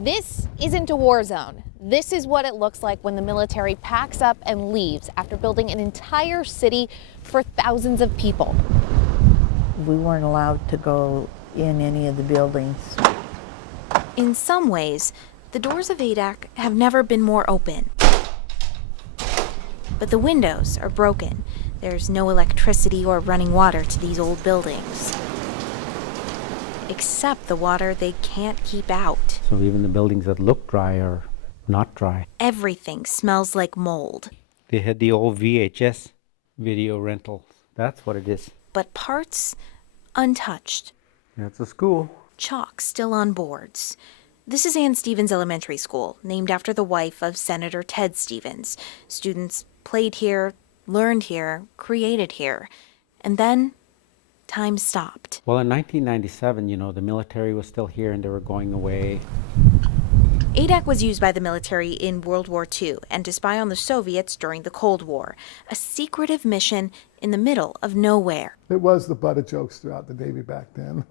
This isn't a war zone. This is what it looks like when the military packs up and leaves after building an entire city for thousands of people. We weren't allowed to go in any of the buildings. In some ways, the doors of Adak have never been more open. But the windows are broken. There's no electricity or running water to these old buildings. Except the water they can't keep out. So even the buildings that look dry are not dry. Everything smells like mold. They had the old VHS video rental. That's what it is. But parts untouched. That's a school. Chalk still on boards. This is Ann Stevens Elementary School, named after the wife of Senator Ted Stevens. Students played here, learned here, created here. And then time stopped. Well, in 1997, the military was still here and they were going away. Adak was used by the military in World War II and to spy on the Soviets during the Cold War, a secretive mission in the middle of nowhere. It was the butt of jokes throughout the Navy back then.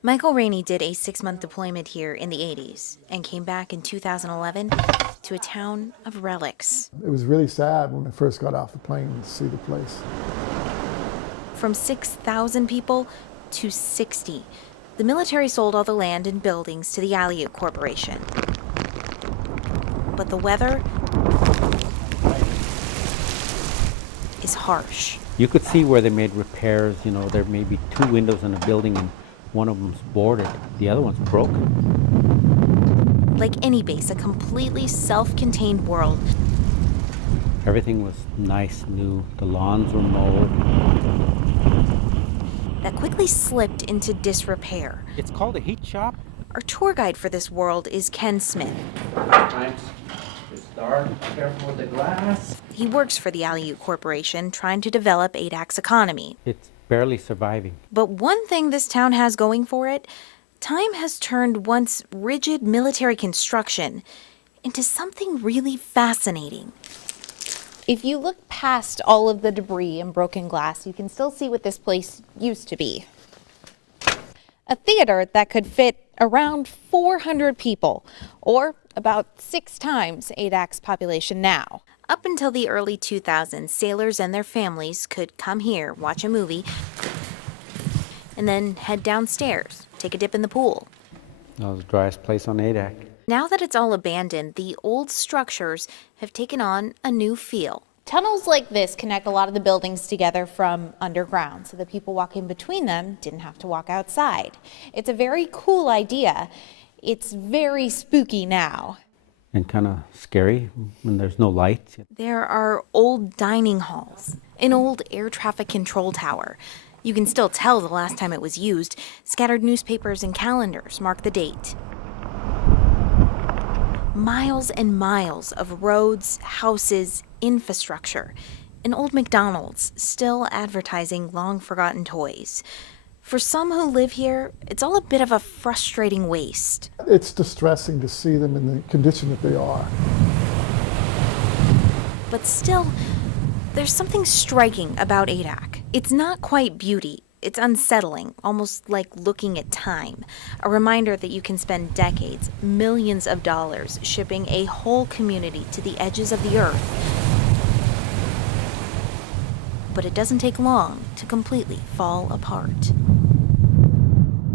Michael Rainey did a 6-month deployment here in the 80s and came back in 2011 to a town of relics. It was really sad when we first got off the plane to see the place. From 6,000 people to 60. The military sold all the land and buildings to the Aleut Corporation. But the weather is harsh. You could see where they made repairs. There may be 2 windows in a building and one of them's boarded, the other one's broken. Like any base, a completely self-contained world. Everything was nice, new. The lawns were mowed. That quickly slipped into disrepair. It's called a heat shop. Our tour guide for this world is Ken Smith. Sometimes it's dark, careful with the glass. He works for the Aleut Corporation, trying to develop Adak's economy. It's barely surviving. But one thing this town has going for it, time has turned once rigid military construction into something really fascinating. If you look past all of the debris and broken glass, you can still see what this place used to be. A theater that could fit around 400 people, or about 6 times Adak's population now. Up until the early 2000s, sailors and their families could come here, watch a movie, and then head downstairs, take a dip in the pool. That was the driest place on Adak. Now that it's all abandoned, the old structures have taken on a new feel. Tunnels like this connect a lot of the buildings together from underground, so that people walking between them didn't have to walk outside. It's a very cool idea. It's very spooky now. And kind of scary when there's no lights. There are old dining halls, an old air traffic control tower. You can still tell the last time it was used. Scattered newspapers and calendars mark the date. Miles and miles of roads, houses, infrastructure. An old McDonald's still advertising long-forgotten toys. For some who live here, it's all a bit of a frustrating waste. It's distressing to see them in the condition that they are. But still, there's something striking about Adak. It's not quite beauty. It's unsettling, almost like looking at time. A reminder that you can spend decades, millions of dollars, shipping a whole community to the edges of the earth. But it doesn't take long to completely fall apart.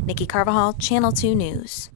Nikki Carvajal, Channel 2 News.